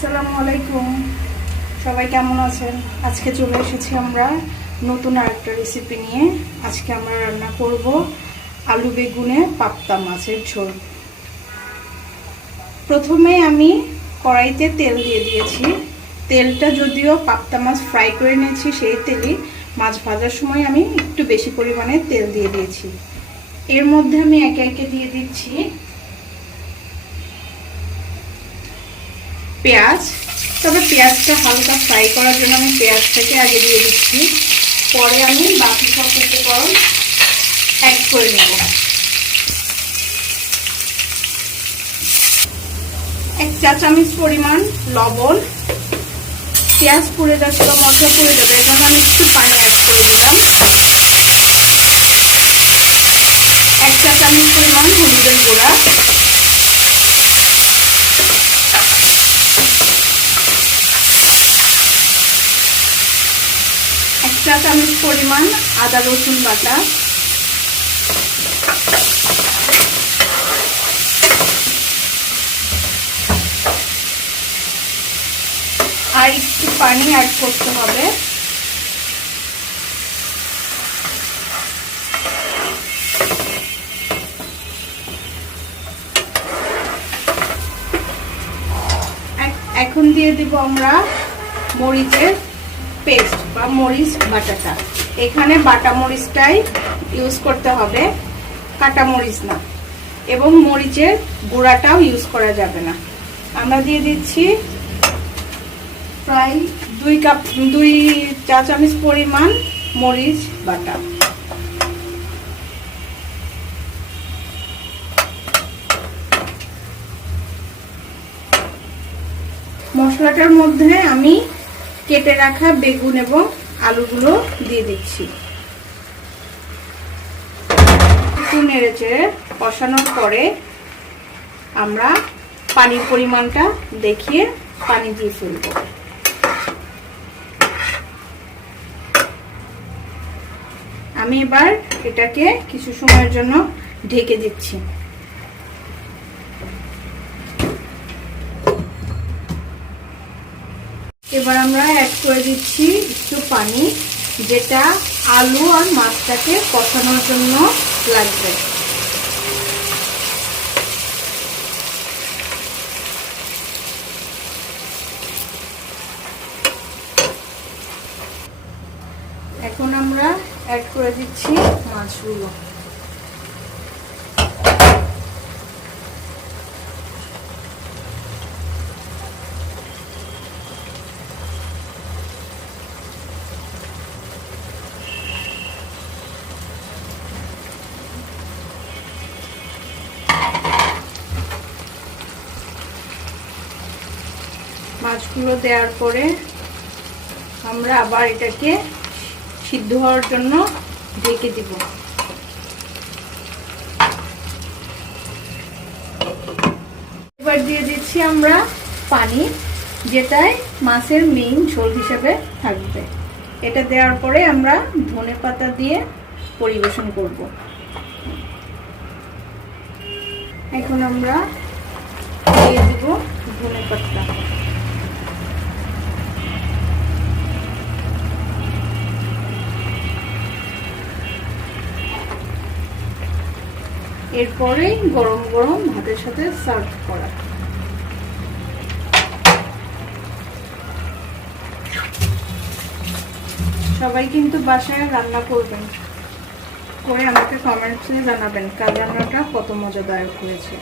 আসসালামু আলাইকুম, সবাই কেমন আছেন? আজকে চলে এসেছি আমরা নতুন আরেকটা রেসিপি নিয়ে। আজকে আমরা রান্না করব আলু বেগুনে পাবদা মাছের ঝোল। প্রথমে আমি কড়াইতে তেল দিয়ে দিয়েছি। তেলটা যদিও পাবদা মাছ ফ্রাই করে নিয়েছি, সেই তেলই মাছ ভাজার সময় আমি একটু বেশি পরিমাণে তেল দিয়ে দিয়েছি। এর মধ্যে আমি একে একে দিয়ে দিচ্ছি পেঁয়াজ। তবে পেঁয়াজটা হালকা ফ্রাই করার জন্য আমি পেঁয়াজটাকে আগে দিয়ে দিচ্ছি, পরে আমি বাকি সব উপকরণ অ্যাড করে নেব। 1 চা চামচ পরিমাণ লবণ। পেঁয়াজ পুড়ে যাচ্ছিল, মশলা পুড়ে যাবে, এই জন্য আমি একটু পানি অ্যাড করে দিলাম। 1 চা চামচ পরিমাণ হলুদের গুঁড়া, 1 চা চামচ পরিমাণ আদা রসুন বাটা, আর একটু পানি অ্যাড করতে হবে। এখন দিয়ে দিব আমরা মরিচের পেস্ট বা মরিচ বাটাটা। এখানে বাটা মরিচটাই ইউজ করতে হবে, কাটা মরিচ না, এবং মরিচের গুঁড়াটাও ইউজ করা যাবে না। আমরা দিয়ে দিচ্ছি প্রায় 2 চা চামচ পরিমাণ মরিচ বাটা। মশলাটার মধ্যে আমি কেটে রাখা বেগুন এবং আলুগুলো দিয়ে দিচ্ছি। একটু নেড়েচেড়ে কষানোর পরে আমরা পানির পরিমাণটা দেখিয়ে পানি দিয়ে ফেলব। আমি এবার এটাকে কিছু সময়ের জন্য ঢেকে দিচ্ছি। এবার আমরা অ্যাড করে দিচ্ছি একটু পানি, যেটা আলু আর মাছটাকে কষানোর জন্য লাগবে। এখন আমরা অ্যাড করে দিচ্ছি মাছগুলো। মাছগুলো দেওয়ার পরে আমরা আবার এটাকে সিদ্ধ হওয়ার জন্য ঢেকে দিব। এবার দিয়ে দিচ্ছি আমরা পানি, যেটাই মাছের মেইন ঝোল হিসেবে থাকবে। এটা দেওয়ার পরে আমরা ধনেপাতা দিয়ে পরিবেশন করব। এখন আমরা দিয়ে দিব ধনেপাতা। এরপরেই গরম গরম ভাতের সাথে সার্ভ করা। সবাই কিন্তু বাসায় রান্না করবেন, করে আমাকে কমেন্টসে জানাবেন কার রান্নাটা কত মজাদার হয়েছে।